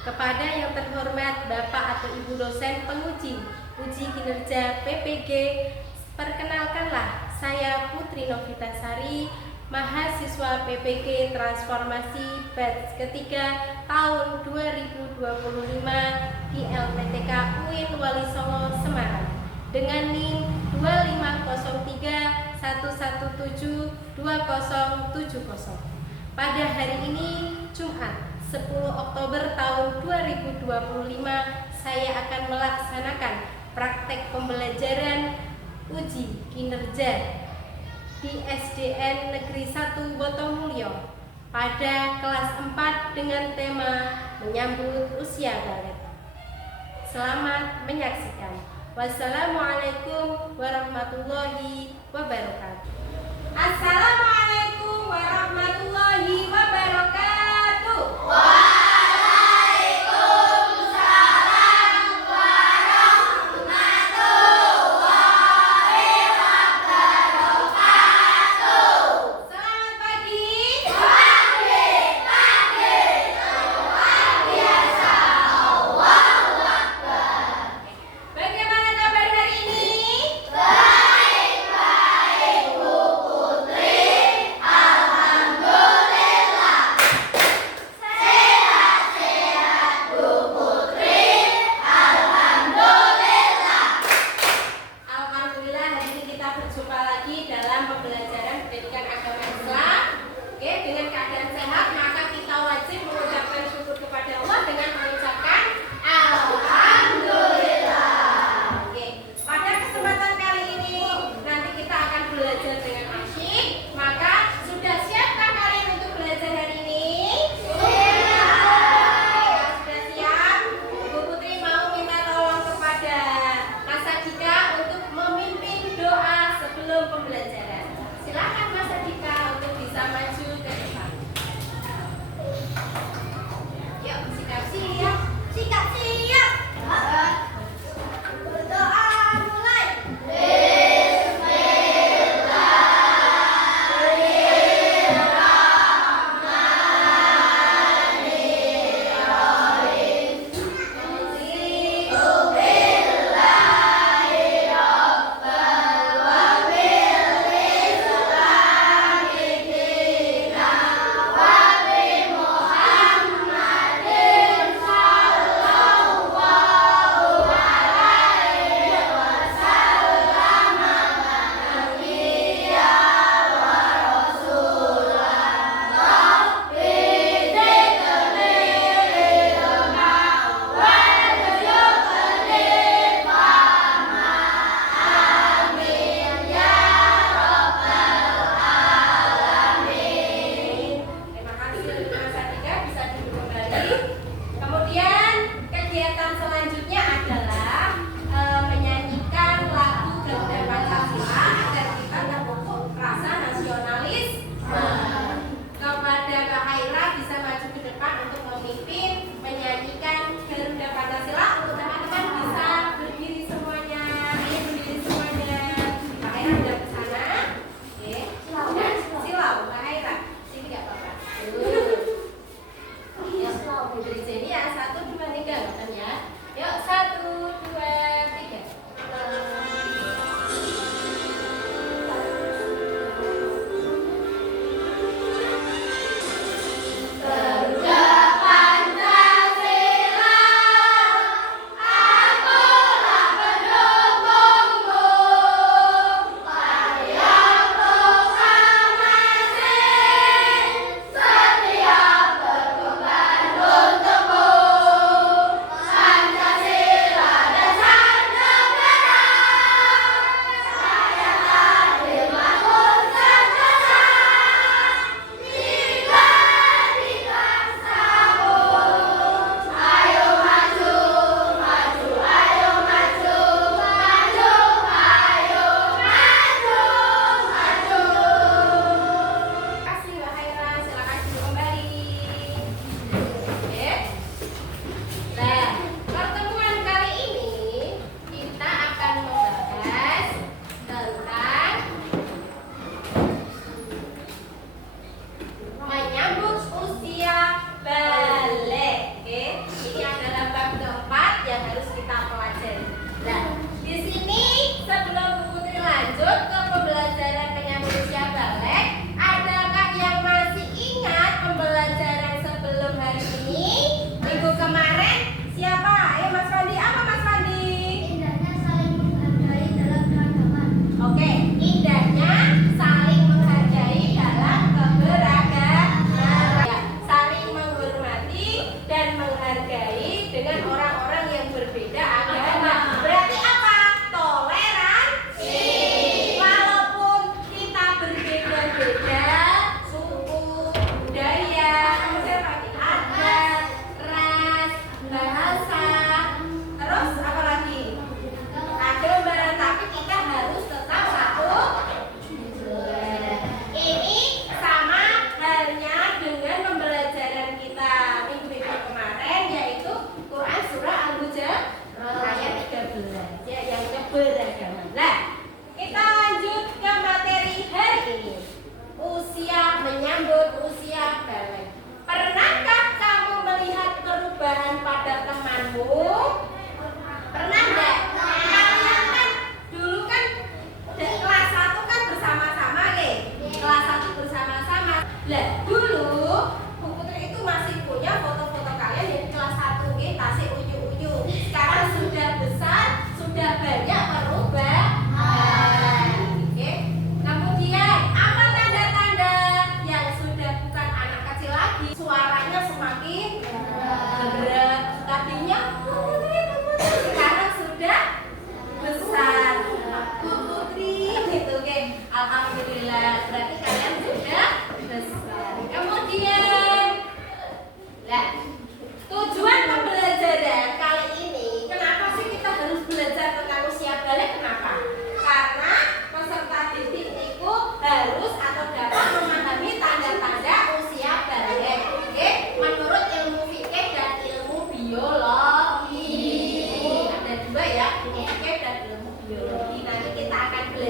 Kepada yang terhormat Bapak atau Ibu dosen penguji uji kinerja PPG, perkenalkanlah saya Putri Novitasari, mahasiswa PPG Transformasi batch ketiga tahun 2025 di LPTK UIN Wali Songo Semarang dengan NIM 250311720070. Pada hari ini Jumat 10 Oktober tahun 2025 saya akan melaksanakan praktek pembelajaran uji kinerja di SDN Negeri 1 Wotomulyo pada kelas 4 dengan tema menyambut usia balet. Selamat menyaksikan. Wassalamualaikum warahmatullahi wabarakatuh. Assalamualaikum warahmatullahi wabarakatuh.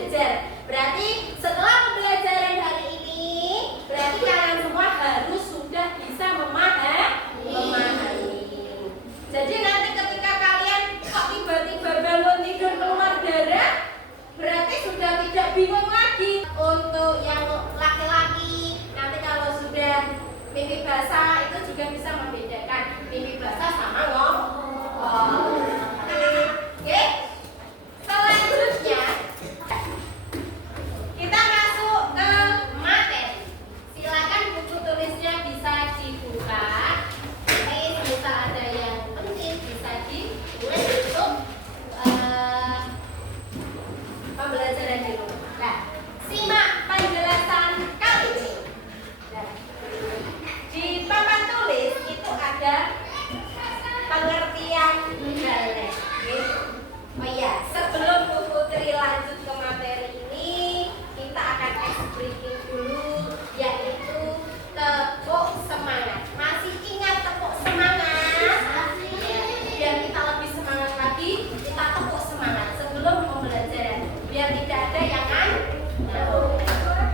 belajar. Berarti setelah pembelajaran hari ini, berarti kalian semua harus sudah bisa memahami. Jadi nanti ketika kalian kok tiba-tiba bangun tidur keluar darah, berarti sudah tidak bingung lagi. Untuk yang laki-laki, nanti kalau sudah mimpi basah itu juga bisa membedakan mimpi basah sama ngomong. Oke? Selanjutnya kita masuk ke materi. Silakan buku tulisnya bisa dibuka. Bisa ada yang penting bisa ditulis untuk pembelajaran di rumah. Nah, simak penjelasan kali ini. Nah, di papan tulis itu ada pengertian galet. Oh iya, sebelum Bu Putri lanjut ke materi ini, kita akan ice breaking dulu, yaitu tepuk semangat. Masih ingat tepuk semangat? Ya, biar kita lebih semangat lagi, kita tepuk semangat sebelum pembelajaran, biar tidak ada yang tepuk semangat.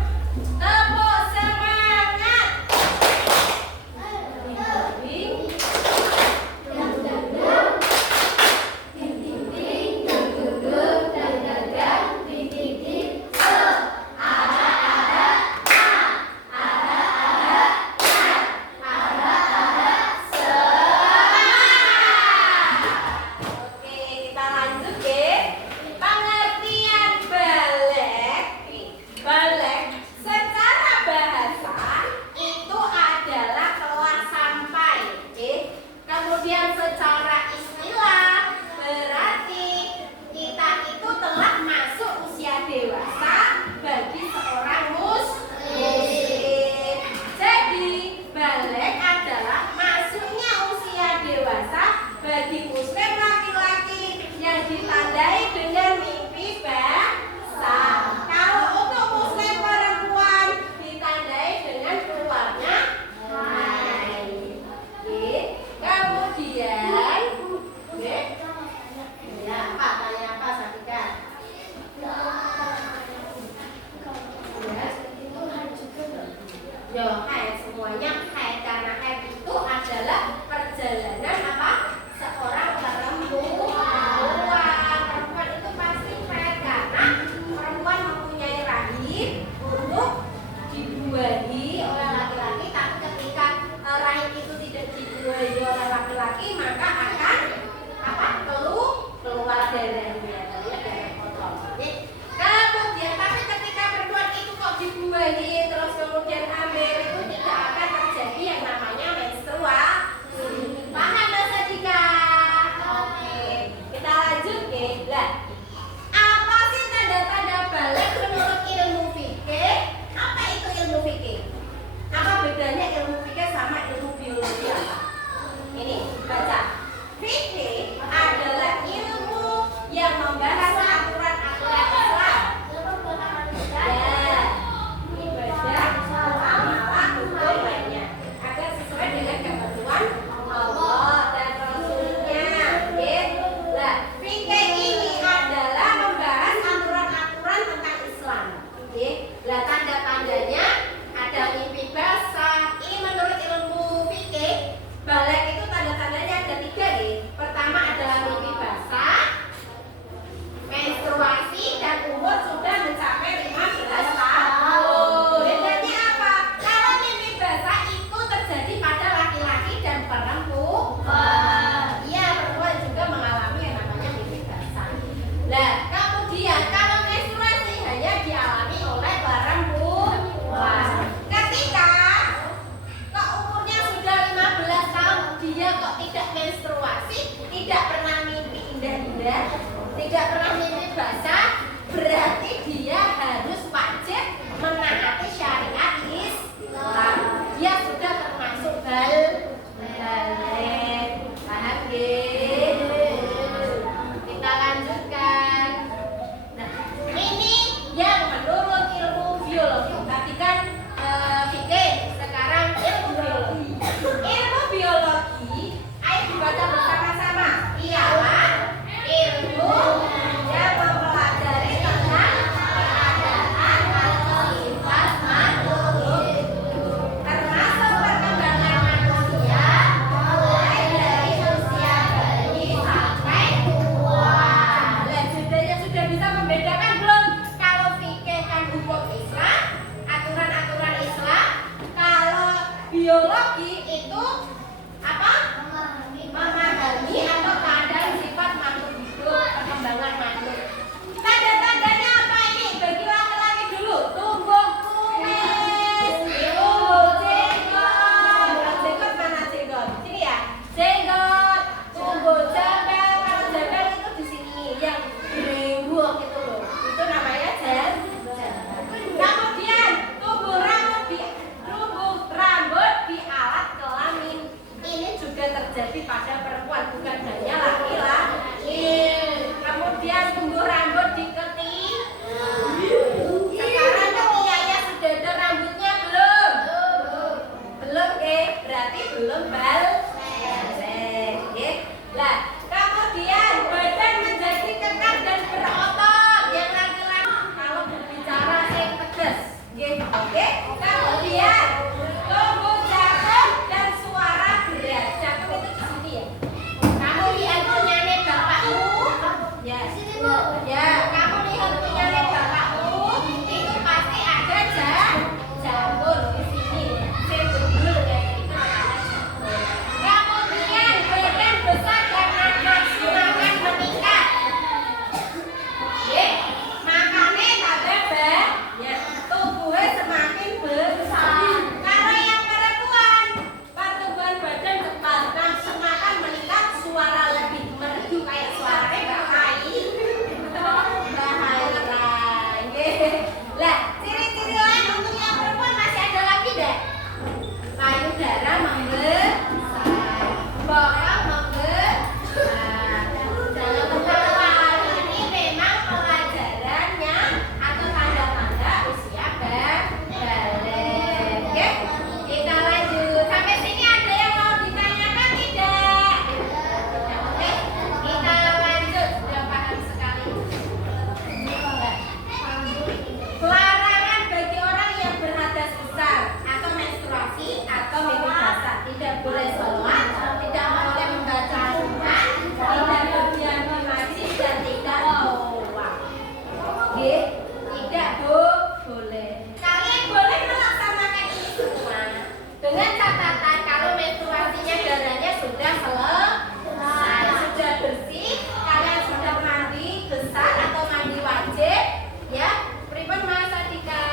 Nggih, tidak boleh. Kalian boleh melaksanakan ini semua dengan catatan kalau menstruasinya darahnya sudah selesai, sudah bersih, kalian sudah mandi besar atau mandi wajib, ya. Pripun Mas Adika?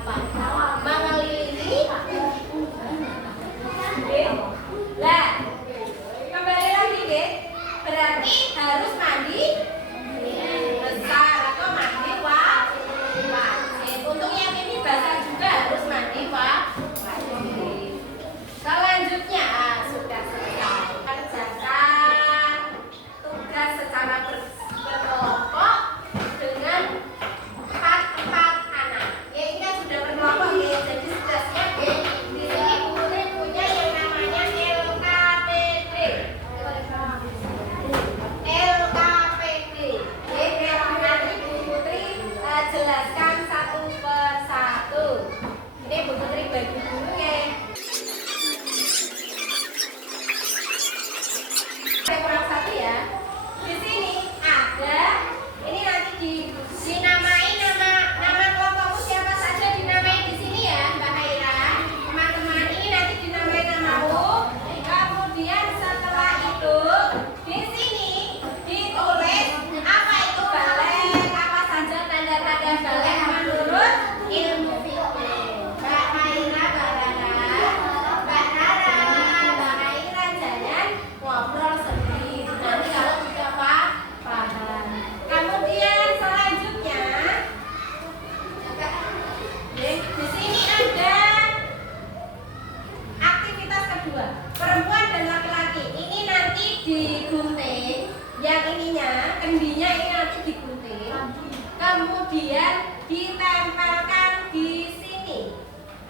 Apa? Mengelili. Lah, kembali lagi deh. Berarti harus mandi besar atau mandi wajib. Untuk yang ini basah juga harus mandi wajib. Selanjutnya sudah selesai. Kerjakan tugas secara berkelompok dengan 4 anak. Ya, ini kan sudah berkelompok ya. Jadi sudah siap ya. Di sini Bu Putri punya yang namanya LKPD. Oke, nanti Bu Putri jelaskan satu persatu. Ini Bu Putri bagi dulu ya. Saya kurang satu ya. Di sini ada, ini nanti dinamai nama kelompokmu siapa saja dinamai di sini ya, Mbak Haira. Teman-teman ini nanti dinamai namamu. Kemudian setelah itu di sini ditulis apa itu balik, apa saja tanda-tanda balik menurut ilmu fikih. Mbak Haira, Mbak Rara, Mbak Rara, Mbak Haira jangan ngobrol sendiri. Nanti kalau sudah paham. Kemudian selanjutnya, di sini ada aktivitas kedua, perempuan dan laki-laki. Ini nanti digunting, yang ininya, kendinya ini nanti digunting, kemudian ditempelkan di sini.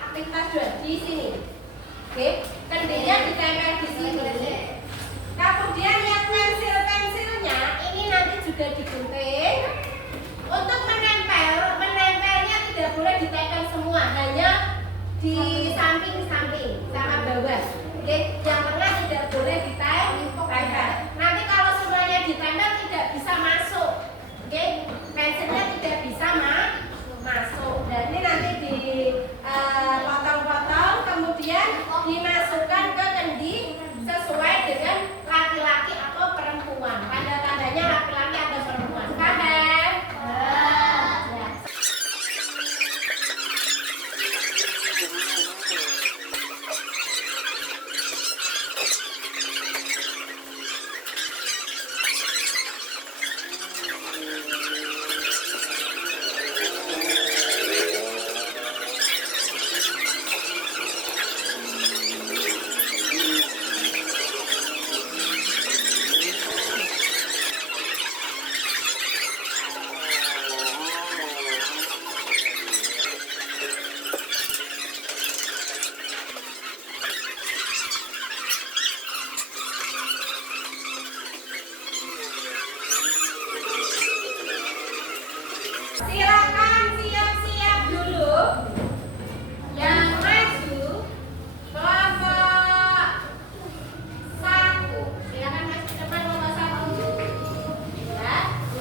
Aktivitas 2 di sini. Oke, kendinya ditempel di sini. Kemudian yang pensil-pensilnya ini nanti juga digunting. Untuk menempelnya tidak boleh ditempel semua, hanya di samping-samping sama bawah. Oke, yang tengah tidak boleh ditempel. Nanti kalau semuanya ditempel tidak bisa masuk. Oke, pensilnya tidak bisa masuk. Dan ini nanti dipotong-potong, kemudian dimasukkan ke kendi sesuai dengan laki-laki atau perempuan. Tanda-tandanya laki-laki atau perempuan. Paham? Ya. Silakan siap-siap dulu. Yang maju kelompok 1. Silakan maju ke depan kelompok 1. Ya.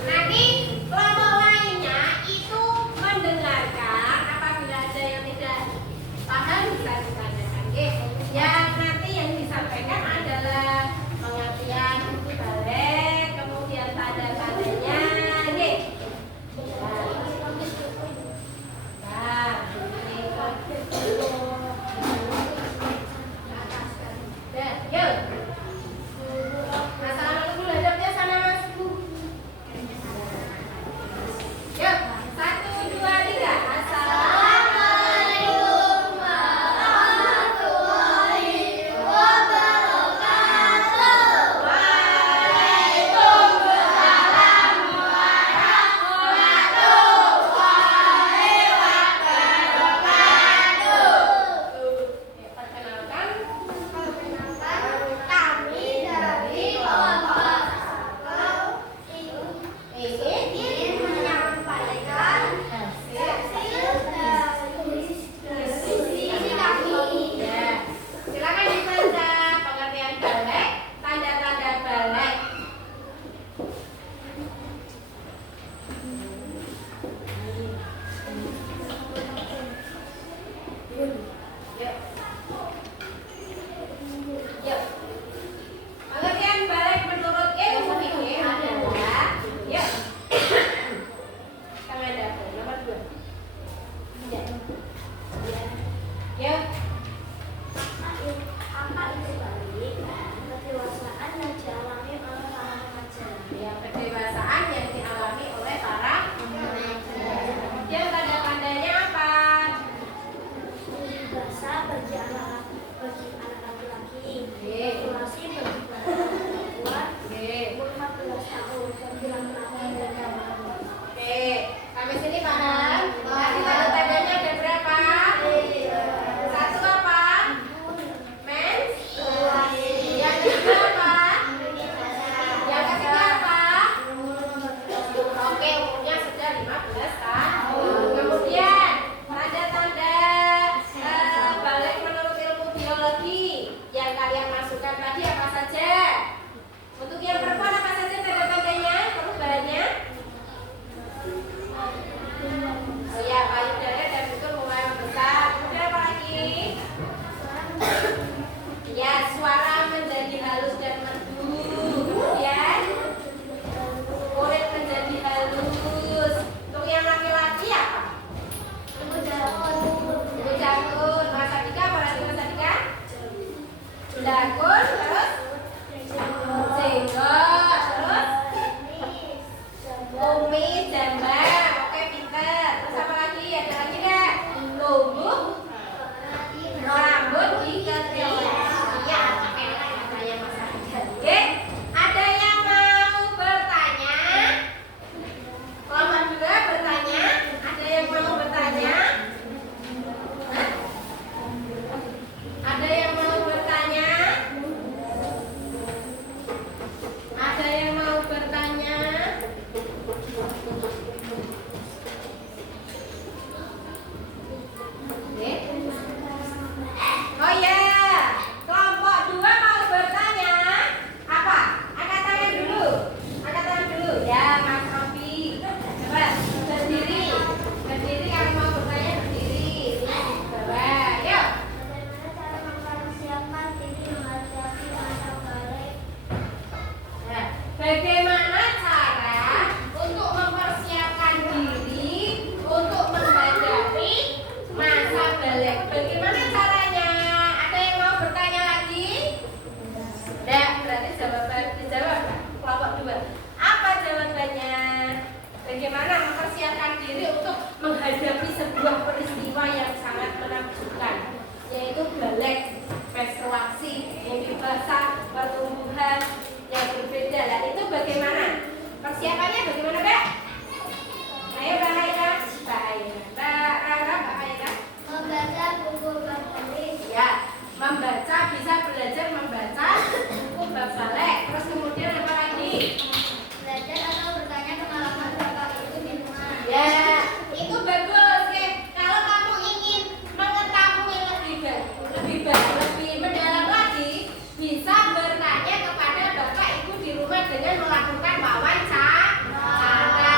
Nanti kelompok lainnya itu mendengarkan. Apabila ada yang tidak paham bisa ditanyakan. Oke. Yang nanti yang disampaikan adalah pengertian balik, kemudian tanda-tandanya. Oke. Oh ya, payudara dan betul mulai membesar. Kemudian apa lagi? Ya, suara menjadi halus dan merdu. Kemudian kulit menjadi halus. Untuk yang laki-laki apa? Ibu jakun. Mas Adika, apa lagi Mas Adika? Jakun, terus jenggot, terus kumis, jambang. Oke, pinter. Terus apa lagi? Ada lagi nggak? Tubuh, rambut, diketiak. Ya, saya Mas Adika. Oke, ada yang mau bertanya? Kelompok juga bertanya? Ada yang mau bertanya? Hah? Ada yang mau bertanya? Ada yang mau bertanya? Oke. Oh ya, kelompok 2 mau bertanya apa? Angkat tangan dulu. Angkat tangan dulu. Ya, Mas Robi. Coba berdiri. Berdiri kalau mau bertanya berdiri. Coba, yuk. Nah, bagaimana cara untuk mempersiapkan diri untuk menghadapi masa balik? Bagaimana caranya? Ada yang mau bertanya lagi? Tidak, berarti jawaban dijawab kelompok 2. Apa jawabannya? Bagaimana mempersiapkan diri untuk menghadapi sebuah peristiwa yang sangat menakjubkan, yaitu balik, menstruasi, mimpi basah, pertumbuhan yang berbeda. Lah itu bagaimana? Persiapannya bagaimana, Mbak? Ayo, Mbak Haira. Mbak Haira. Mbak Rara, Mbak Haira. Membaca buku bertulis. Ya, membaca, bisa belajar membaca buku bab balik. Terus kemudian apa lagi? Belajar atau bertanya pengalaman bapak ibu di rumah. Ya, itu bagus. Oke. Kalau kamu ingin mengetahui lebih mendalam lagi, bisa bertanya kepada bapak ibu di rumah dengan melakukan wawancara.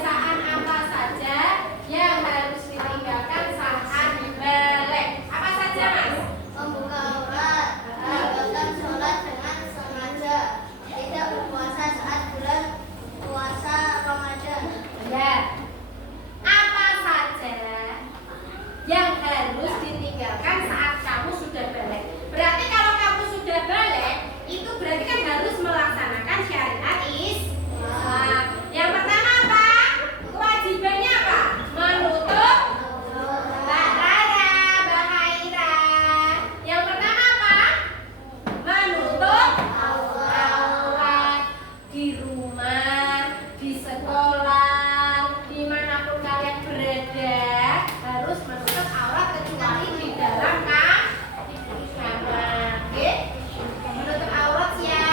kebiasaan apa saja yang harus ditinggalkan saat balik? Apa saja, Mas? Membuka aurat, meninggalkan sholat dengan sengaja, tidak berpuasa saat bulan puasa Ramadan. Ya. Apa saja yang harus ditinggalkan saat kamu sudah balik? Berarti kalau kamu sudah balik, itu berarti kan harus melaksanakan syariat Islam. Yang pertama apa? Kewajibannya apa? Menutup Bahara, Bahaira. Yang pertama apa? Menutup aurat di rumah, di sekolah, dimanapun kalian berada harus menutup aurat kecuali di dalam kamar. Oke? Menutup aurat ya.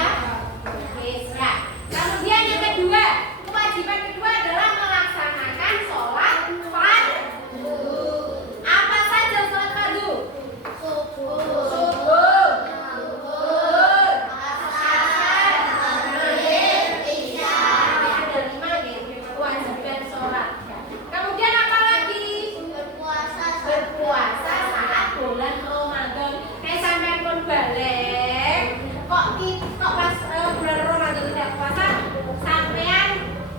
Oke, siap. Kemudian yang kedua, kewajiban kedua adalah melaksanakan sholat fardu. Apa saja sholat fardu? Subuh, Subuh, zuhur, asar, maghrib, isya. ada 5 ya, kewajiban sholat. Kemudian apa lagi? Berpuasa saat Berpuasa saat bulan Ramadan. Sampai pun balik, kok pas bulan Ramadan tidak puasa, sampean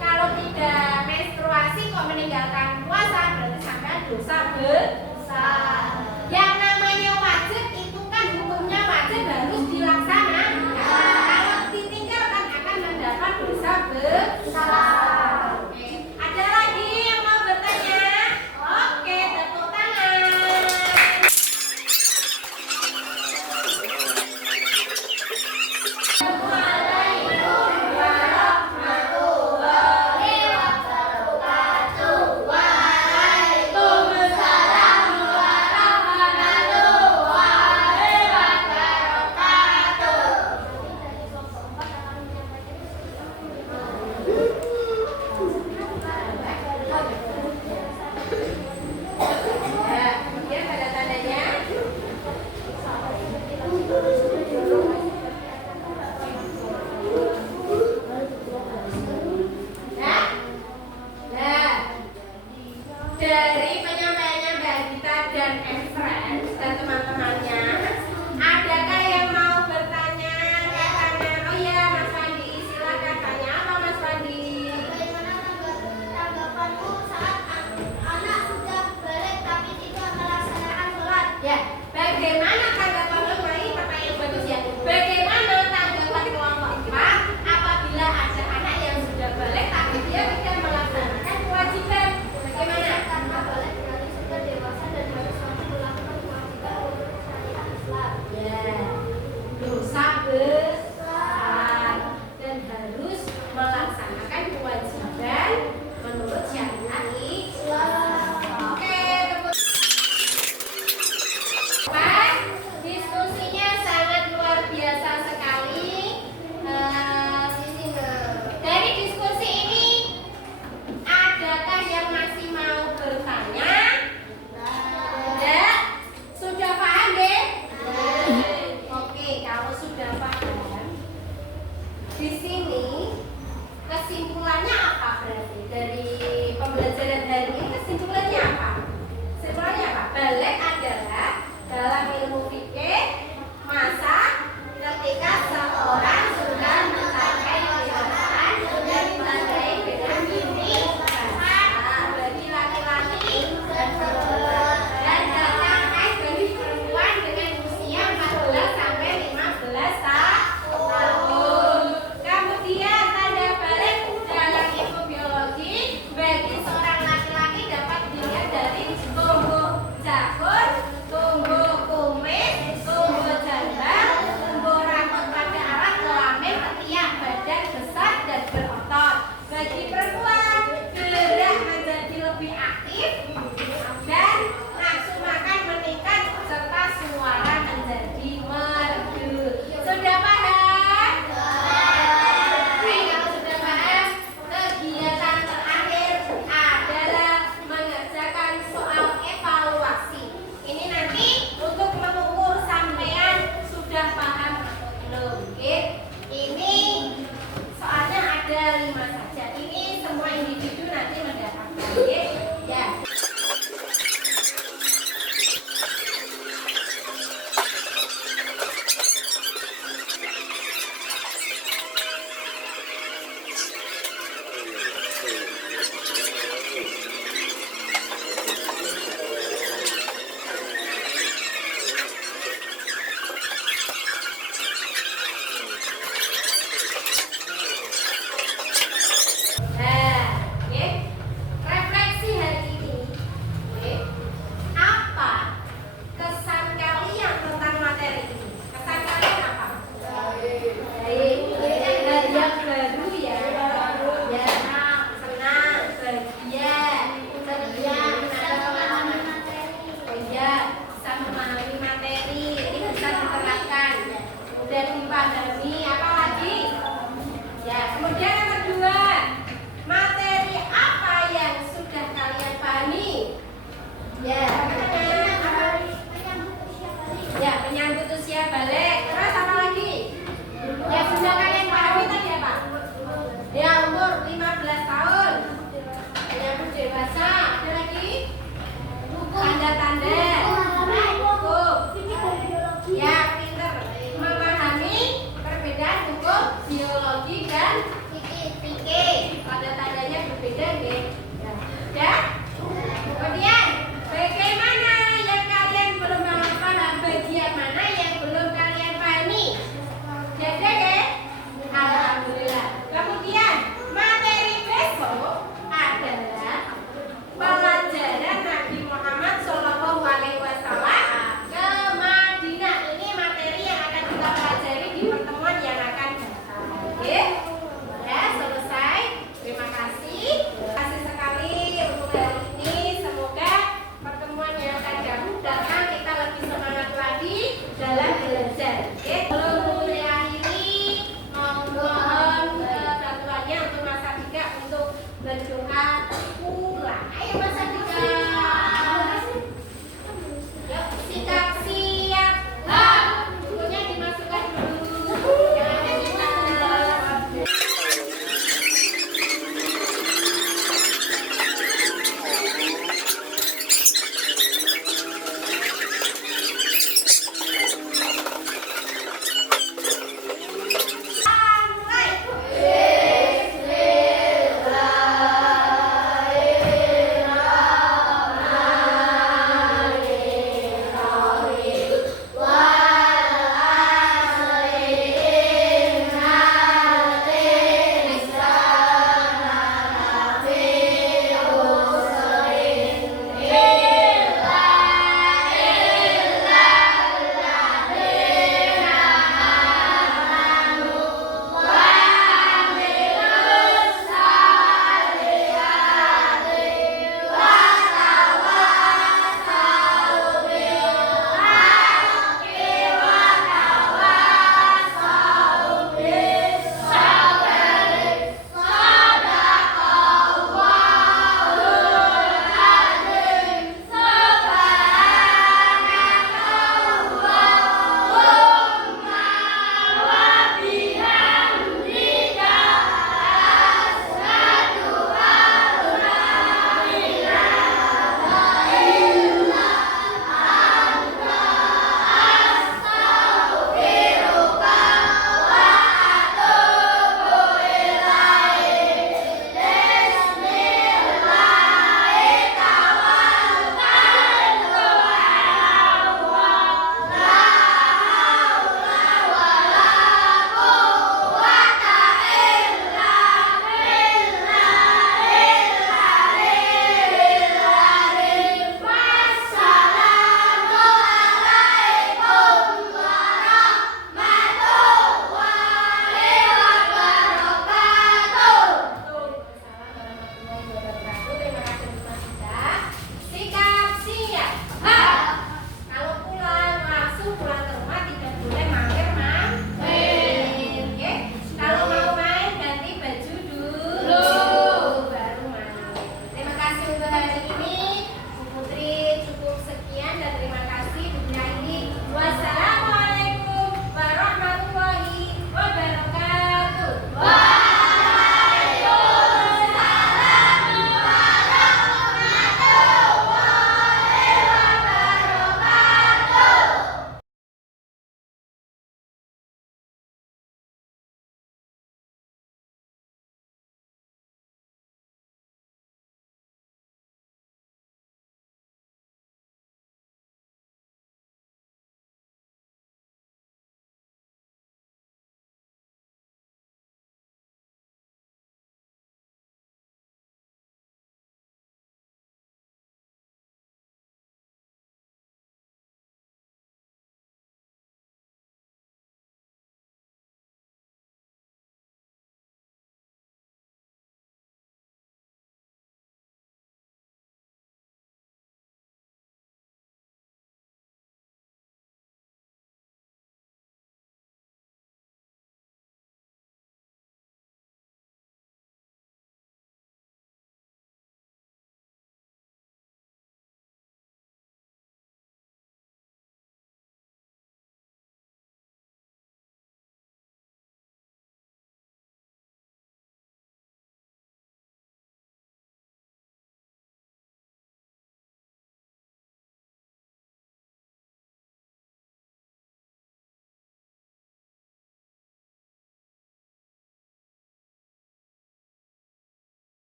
kalau tidak menstruasi kok meninggalkan puasa, berarti sampean dosa besar. Yang namanya wajib itu kan hukumnya wajib harus dilaksanakan. Kalau ditinggalkan akan mendapat dosa besar. Oke. Ada lagi yang mau bertanya? Oke, tepuk tangan. Kemudian pada tandanya dari penyampaiannya Mbak Gita dan friends dan teman-temannya, adakah yang mau bertanya? Oh iya, Mas Fandi, silakan tanya apa Mas Fandi? Bagaimana tanggapanmu saat anak sudah balik tapi tidak melaksanakan sholat? Ya, bagaimana tanggapan ini pertanyaan bagus ya. Bagaimana tanggapan kelompok 4 apabila ada anak yang sudah balik tapi dia tidak melaksanakan kewajiban? Bagaimana? Karena balik berarti sudah dewasa dan harus mampu melakukan kewajiban menurut syariat Islam. Ya, dosa besar dan harus melaksanakan kewajiban menurut syariat Islam. Oke, tepuk. Pak, diskusinya sangat luar biasa sekali. Dari diskusi ini, adakah yang masih mau bertanya? Ada? Sudah paham deh? Oke, kalau sudah paham, di sini kesimpulannya apa berarti? Dari pembelajaran hari ini kesimpulannya apa? Kesimpulannya apa? Balik adalah dalam ilmu fikih masa ketika seorang sudah mencapai dewasaan sudah ditandai dengan mimpi basah bagi laki-laki dewasa. Ada lagi? Tanda-tanda. Hukum. Ya, pinter. Memahami perbedaan hukum biologi dan fikih. Tanda-tandanya berbeda, nggih.